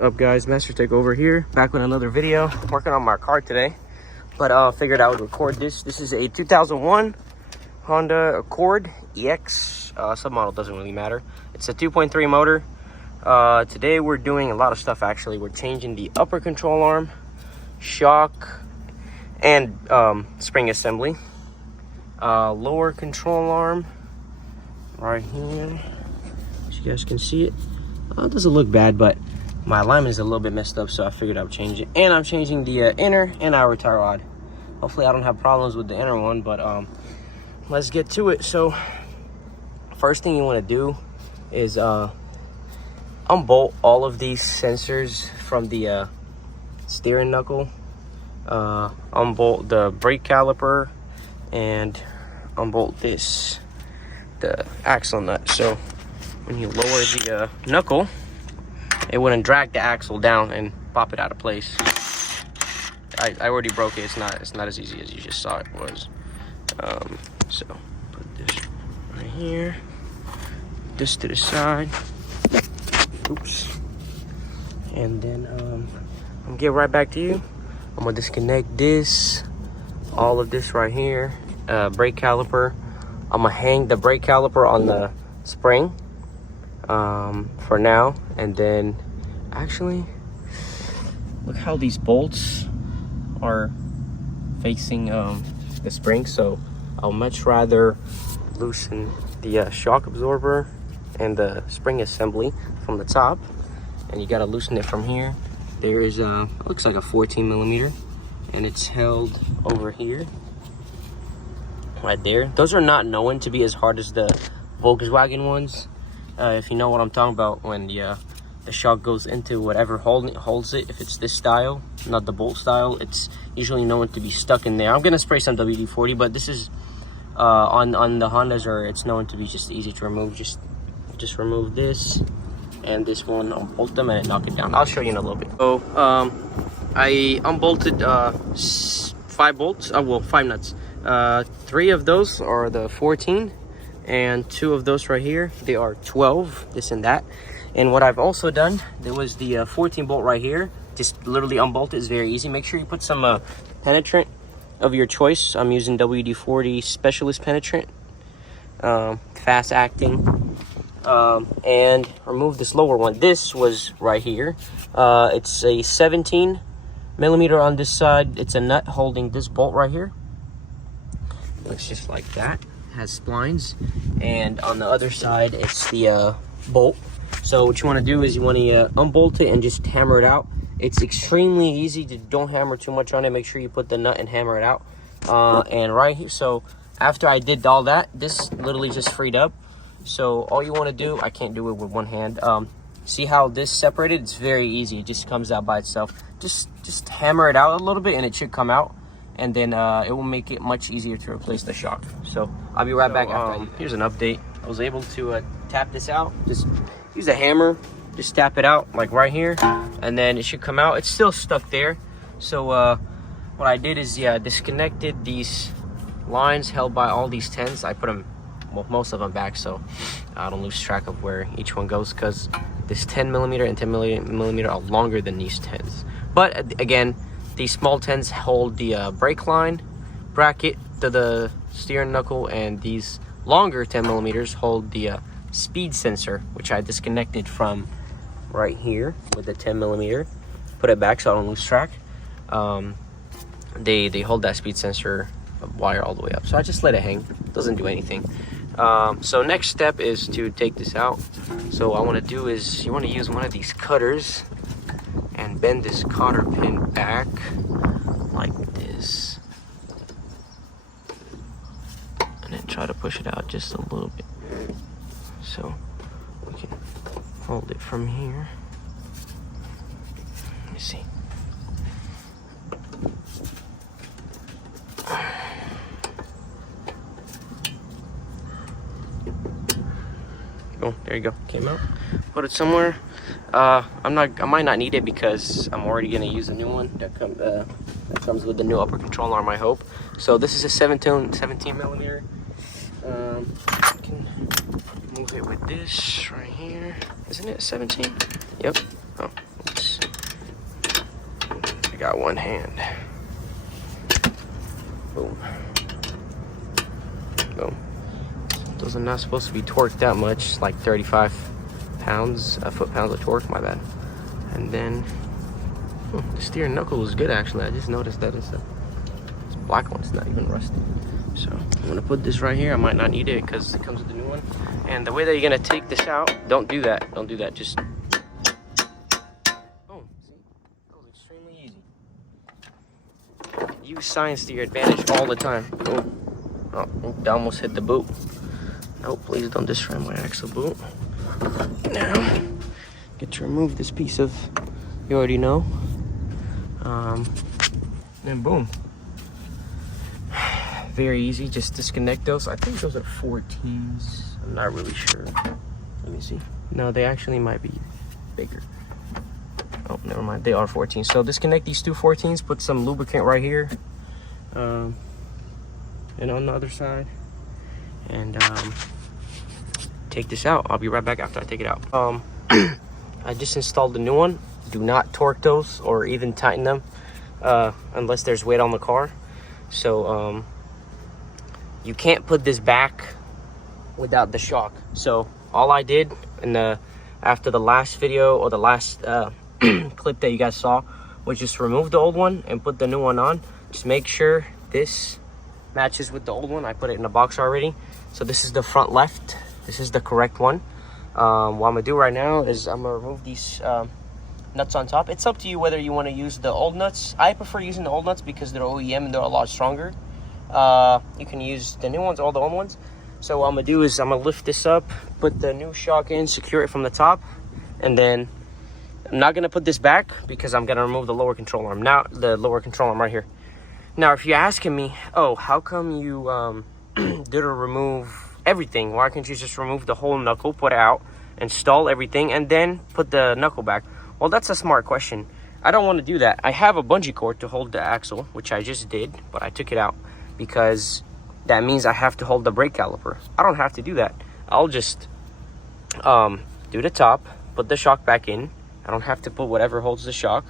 Up guys, MasterTech over here, back with another video. I'm working on my car today, but figured I would record this. This is a 2001 Honda Accord EX. Submodel doesn't really matter. It's a 2.3 motor. Today we're doing a lot of stuff actually. We're changing the upper control arm, shock, and spring assembly. Lower control arm right here, as you guys can see it. It doesn't look bad, but my alignment is a little bit messed up, so I figured I would change it. And I'm changing the inner and outer tie rod. Hopefully I don't have problems with the inner one, but let's get to it. So first thing you want to do is unbolt all of these sensors from the steering knuckle, unbolt the brake caliper, and unbolt the axle nut. So when you lower the knuckle, it wouldn't drag the axle down and pop it out of place. I already broke it. It's not as easy as you just saw it was. So put this right here, this to the side. Oops. And then I'm gonna get right back to you. I'm gonna disconnect this, all of this right here, brake caliper. I'm gonna hang the brake caliper on the spring for now, and then actually look how these bolts are facing the spring. So I'll much rather loosen the shock absorber and the spring assembly from the top, and you got to loosen it from here. There is it looks like a 14 millimeter, and it's held over here right there. Those are not known to be as hard as the Volkswagen ones. If you know what I'm talking about, when the shock goes into whatever holds it, if it's this style, not the bolt style, it's usually known to be stuck in there. I'm gonna spray some WD-40, but this is on the Hondas, or it's known to be just easy to remove. Just remove this and this one, unbolt them and knock it down. I'll show you in a little bit. So I unbolted 5 bolts, well, 5 nuts. 3 of those are the 14, and 2 of those right here, they are 12, this and that. And what I've also done, there was the 14 bolt right here. Just literally unbolt it. It's very easy. Make sure you put some penetrant of your choice. I'm using WD-40 Specialist Penetrant, fast acting. And remove this lower one. This was right here. It's a 17 millimeter on this side. It's a nut holding this bolt right here. Looks just like that. It has splines. And on the other side, it's the bolt. So what you want to do is you want to unbolt it and just hammer it out. It's extremely easy. Don't hammer too much on it. Make sure you put the nut and hammer it out. And right here, so after I did all that, this literally just freed up. So all you want to do, I can't do it with one hand. See how this separated? It's very easy. It just comes out by itself. Just hammer it out a little bit and it should come out. And then it will make it much easier to replace the shock. So I'll be right back after. Here's an update. I was able to tap this out. Just use a hammer, just tap it out like right here, and then it should come out. It's still stuck there. So what I did is disconnected these lines held by all these 10s. I put them, well, most of them back, so I don't lose track of where each one goes, because this 10 millimeter and 10 millimeter are longer than these 10s. But again, these small 10s hold the brake line bracket to the steering knuckle, and these longer 10 millimeters hold the speed sensor, which I disconnected from right here with the 10 millimeter. Put it back so I don't lose track. They hold that speed sensor wire all the way up, so I just let it hang. Doesn't do anything. So next step is to take this out. So what I want to do is you want to use one of these cutters and bend this cotter pin back like this, and then try to push it out just a little bit. So we can hold it from here. Let me see. Oh, there you go. Came out. Put it somewhere. I might not need it because I'm already gonna use a new one that comes with the new upper control arm, I hope. So this is a 17 millimeter. I can move it with this right here. Isn't it 17? Yep. Oh, oops. got one hand. Boom. Boom. Those are not supposed to be torqued that much, like 35 pounds, foot-pounds of torque, my bad. And then, the steering knuckle is good actually. I just noticed that it's black one, it's not even rusty. So I'm gonna put this right here. I might not need it because it comes with the new one. And the way that you're gonna take this out, don't do that, just, boom, see, that was extremely easy. Use science to your advantage all the time. Boom. Oh, I almost hit the boot. No, please don't destroy my axle boot. Now, get to remove this piece of, you already know. And boom. Very easy, just disconnect those. I think those are 14s. I'm not really sure. Let me see. No, they actually might be bigger. Oh, never mind. They are 14s. So disconnect these two 14s, put some lubricant right here. And on the other side. And take this out. I'll be right back after I take it out. I just installed the new one. Do not torque those or even tighten them unless there's weight on the car. So you can't put this back without the shock. So all I did after the last video or the last clip that you guys saw was just remove the old one and put the new one on. Just make sure this matches with the old one. I put it in a box already. So this is the front left. This is the correct one. What I'm gonna do right now is I'm gonna remove these nuts on top. It's up to you whether you want to use the old nuts. I prefer using the old nuts because they're OEM and they're a lot stronger. You can use the new ones or the old ones. So what I'm gonna do is I'm gonna lift this up, put the new shock in, secure it from the top, and then I'm not gonna put this back because I'm gonna remove the lower control arm. Now the lower control arm right here. Now if you're asking me, oh, how come you didn't remove everything? Why can't you just remove the whole knuckle, put it out, install everything, and then put the knuckle back? Well, that's a smart question. I don't want to do that. I have a bungee cord to hold the axle, which I just did, but I took it out because that means I have to hold the brake caliper. I don't have to do that. I'll just do the top, put the shock back in. I don't have to put whatever holds the shock.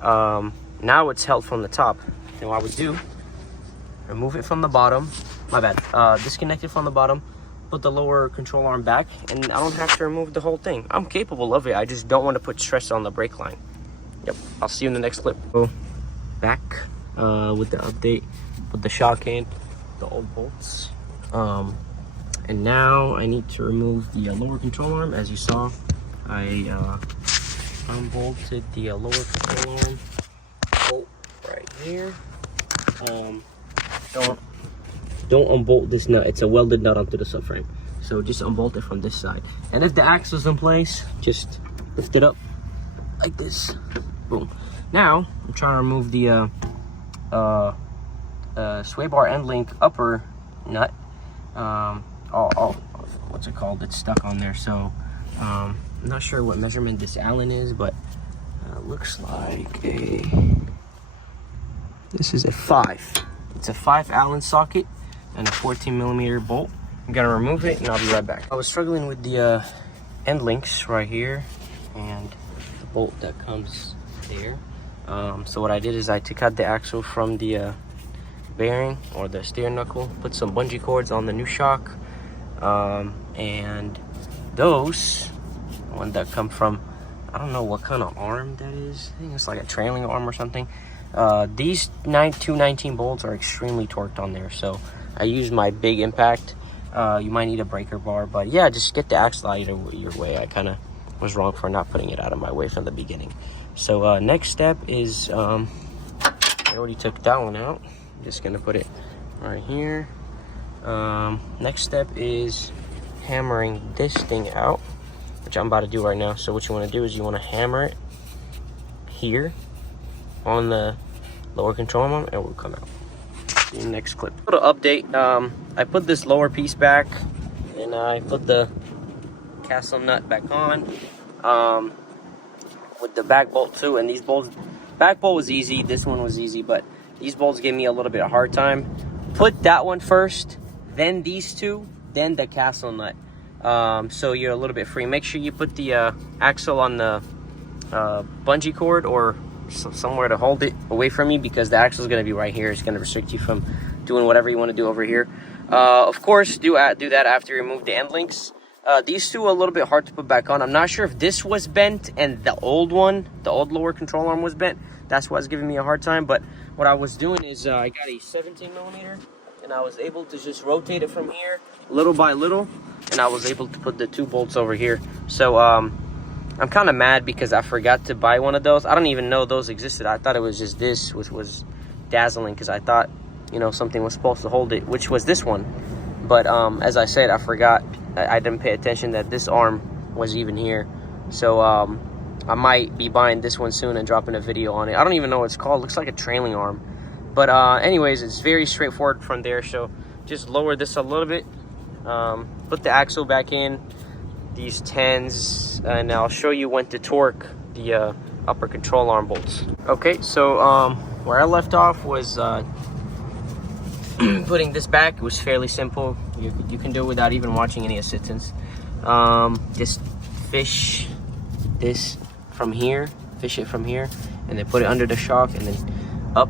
Now it's held from the top. Then what I would do, remove it from the bottom. My bad. Disconnect it from the bottom. Put the lower control arm back, and I don't have to remove the whole thing. I'm capable of it. I just don't want to put stress on the brake line. Yep. I'll see you in the next clip. Go back with the update. Put the shock in, the old bolts. And now I need to remove the lower control arm. As you saw, I unbolted the lower control arm bolt right here. Don't unbolt this nut. It's a welded nut onto the subframe. So just unbolt it from this side. And if the axle's in place, just lift it up like this. Boom. Now, I'm trying to remove the sway bar end link upper nut. What's it called? It's stuck on there. So, I'm not sure what measurement this Allen is, but looks like this is a 5. It's a 5 Allen socket and a 14mm bolt. I'm gonna remove it and I'll be right back. I was struggling with the end links right here and the bolt that comes there. So what I did is I took out the axle from the bearing or the steering knuckle, put some bungee cords on the new shock, and those one that come from, I don't know what kind of arm that is. I think it's like a trailing arm or something. These 219 bolts are extremely torqued on there, so I use my big impact. You might need a breaker bar, but yeah, just get the axle out of your way. I kind of was wrong for not putting it out of my way from the beginning. So next step is I already took that one out. I'm just gonna put it right here. Next step is hammering this thing out, which I'm about to do right now. So what you want to do is you want to hammer it here on the lower control arm and it will come out. See you in the next clip. Little update. I put this lower piece back and I put the castle nut back on with the back bolt too. And these bolts, back bolt was easy, this one was easy, but these bolts gave me a little bit of a hard time. Put that one first, then these two, then the castle nut. So you're a little bit free. Make sure you put the axle on the bungee cord or somewhere to hold it away from you, because the axle is going to be right here. It's going to restrict you from doing whatever you want to do over here. Of course, do that after you remove the end links. These two are a little bit hard to put back on. I'm not sure if this was bent and the old lower control arm was bent. That's why it's giving me a hard time. But what I was doing is I got a 17 millimeter, and I was able to just rotate it from here little by little, and I was able to put the 2 bolts over here. So I'm kind of mad because I forgot to buy one of those. I don't even know those existed. I thought it was just this, which was dazzling, because I thought, you know, something was supposed to hold it, which was this one. But as I said, I forgot. I didn't pay attention that this arm was even here. So I might be buying this one soon and dropping a video on it. I don't even know what it's called. It looks like a trailing arm. But anyways, it's very straightforward from there. So just lower this a little bit. Put the axle back in, these 10s, and I'll show you when to torque the upper control arm bolts. Okay, so where I left off was putting this back. It was fairly simple. You can do it without even watching any assistance. Just fish this from here, fish it from here, and then put it under the shock, and then up.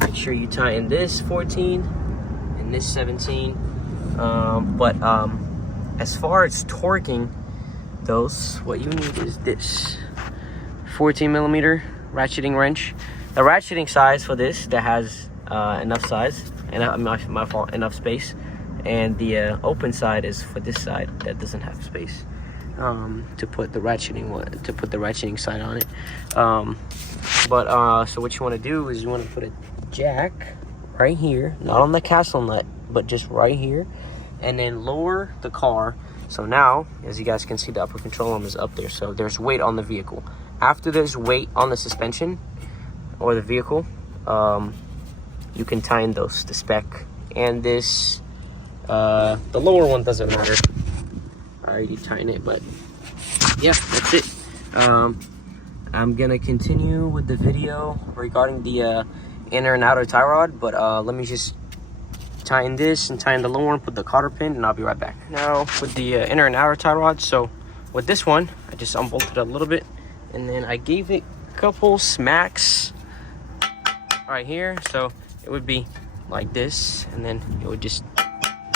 Make sure you tighten this 14 and this 17. As far as torquing those, what you need is this 14 millimeter ratcheting wrench. The ratcheting size for this that has enough size and my fault, enough space, and the open side is for this side that doesn't have space to put the ratcheting side on it. So what you want to do is you want to put a jack right here, not on the castle nut, but just right here, and then lower the car. So now, as you guys can see, the upper control arm is up there, so there's weight on the vehicle. After there's weight on the suspension or the vehicle, you can tighten those, the spec and this. The lower one doesn't matter. I already tightened it, but yeah, that's it. I'm gonna continue with the video regarding the inner and outer tie rod, but let me just tighten this and tighten the lower one, put the cotter pin, and I'll be right back. Now with the inner and outer tie rod, so with this one, I just unbolted a little bit, and then I gave it a couple smacks right here, so it would be like this, and then it would just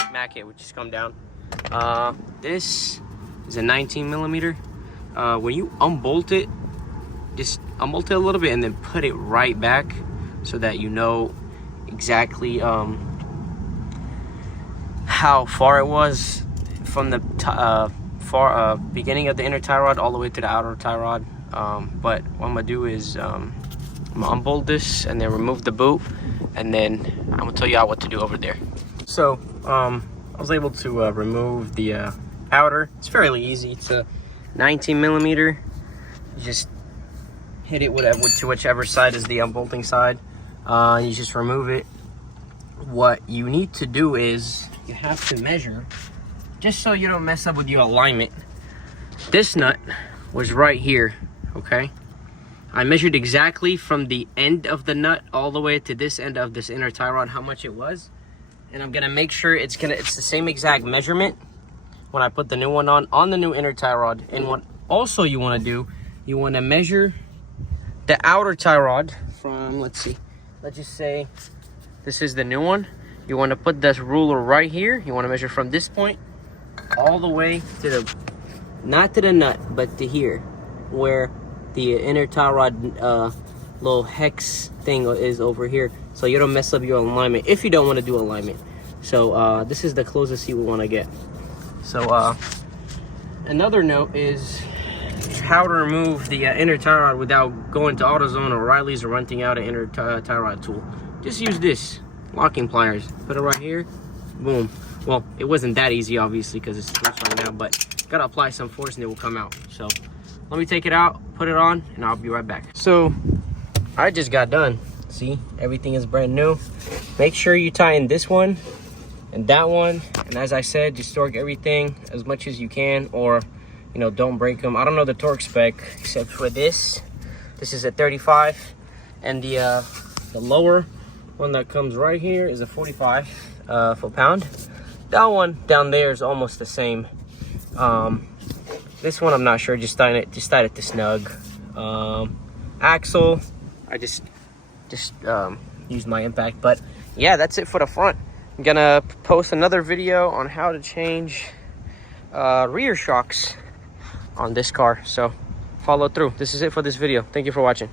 smack, it would just come down. This is a 19 millimeter. When you unbolt it, just unbolt it a little bit and then put it right back, so that you know exactly how far it was from the beginning of the inner tie rod all the way to the outer tie rod. But what I'm gonna do is I'm gonna unbolt this and then remove the boot, and then I'm gonna tell y'all what to do over there. So I was able to remove the outer. It's fairly easy. It's a 19 millimeter. You just hit it to whichever side is the unbolting side. You just remove it. What you need to do is you have to measure, just so you don't mess up with your alignment. This nut was right here, okay? I measured exactly from the end of the nut all the way to this end of this inner tie rod how much it was, and I'm gonna make sure it's the same exact measurement when I put the new one on the new inner tie rod. And what also you want to do, you want to measure the outer tie rod from, let's just say this is the new one. You want to put this ruler right here. You want to measure from this point all the way to the, not to the nut, but to here, where the inner tie rod little hex thing is over here, so you don't mess up your alignment if you don't want to do alignment. So this is the closest you would want to get. So another note is how to remove the inner tie rod without going to AutoZone or O'Reilly's or renting out an inner tie rod tool. Just use this locking pliers, put it right here, boom. Well, it wasn't that easy obviously because it's loose right now, but gotta apply some force and it will come out. So let me take it out, put it on, and I'll be right back. So I just got done. See, everything is brand new. Make sure you tighten this one and that one, and as I said, just torque everything as much as you can, or you know, don't break them. I don't know the torque spec except for this. This is a 35, and the lower one that comes right here is a 45 foot-pound. That one down there is almost the same. This one I'm not sure. Just tied it to snug. Axle I just used my impact. But yeah, that's it for the front. I'm gonna post another video on how to change rear shocks on this car, so follow through. This is it for this video. Thank you for watching.